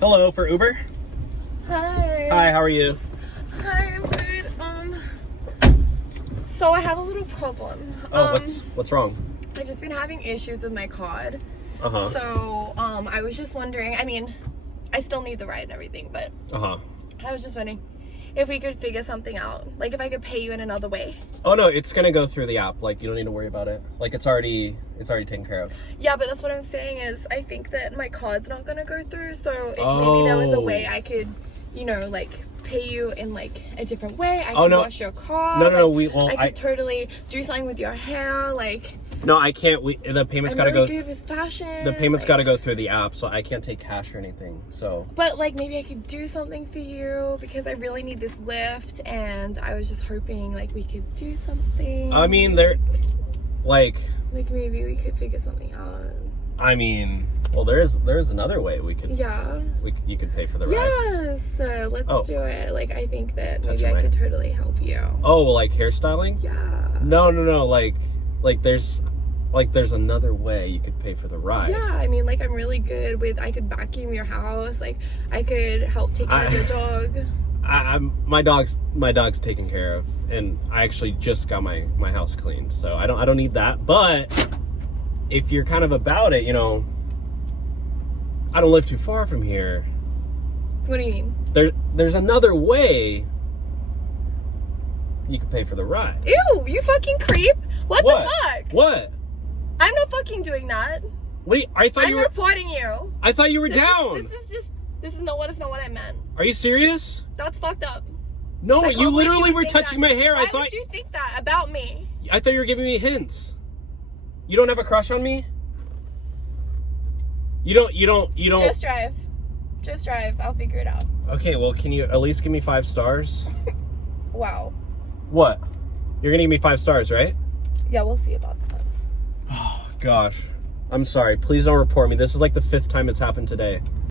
Hello, for Uber? Hi. Hi, how are you? Hi, I'm good. So I have a little problem. Oh, what's wrong? I've just been having issues with my card. Uh-huh. So, I was just wondering, I mean, I still need the ride and everything, but Uh-huh. I was just wondering if we could figure something out. Like, if I could pay you in another way. Oh, no, it's gonna go through the app. Like, you don't need to worry about it. Like, it's already taken care of. Yeah, but that's what I'm saying is I think that my card's not gonna go through, so if maybe there was a way I could, you know, like, pay you in, like, a different way. I could wash your car. No, I could totally do something with your hair, like... No, I can't. The payment's gotta really go... good with fashion. The payment's gotta go through the app, so I can't take cash or anything, so... But, like, maybe I could do something for you, because I really need this Lyft, and I was just hoping, like, we could do something. I mean, there... Like maybe we could figure something out. I mean, well, there's another way we could... Yeah. You could pay for the ride. Yes! Let's do it. Like, I think that maybe I could totally help you. Oh, like hairstyling? Yeah. No. Like there's another way you could pay for the ride. Yeah, I mean, like, I'm really good with, I could vacuum your house, like, I could help take care of your dog. My dog's taken care of, and I actually just got my house cleaned, so I don't need that. But if you're kind of about it, you know, I don't live too far from here. What do you mean? There's another way you could pay for the ride. Ew, you fucking creep! What the fuck? What? I'm not fucking doing that. Wait, I'm reporting you. I thought you were down. This is not what I meant. Are you serious? That's fucked up. No, you literally were touching my hair. Why would you think that about me? I thought you were giving me hints. You don't have a crush on me? You don't. Just drive. I'll figure it out. Okay, well, can you at least give me 5 stars? Wow. What? You're gonna give me 5 stars, right? Yeah, we'll see about that. Oh, gosh. I'm sorry. Please don't report me. This is like the 5th time it's happened today.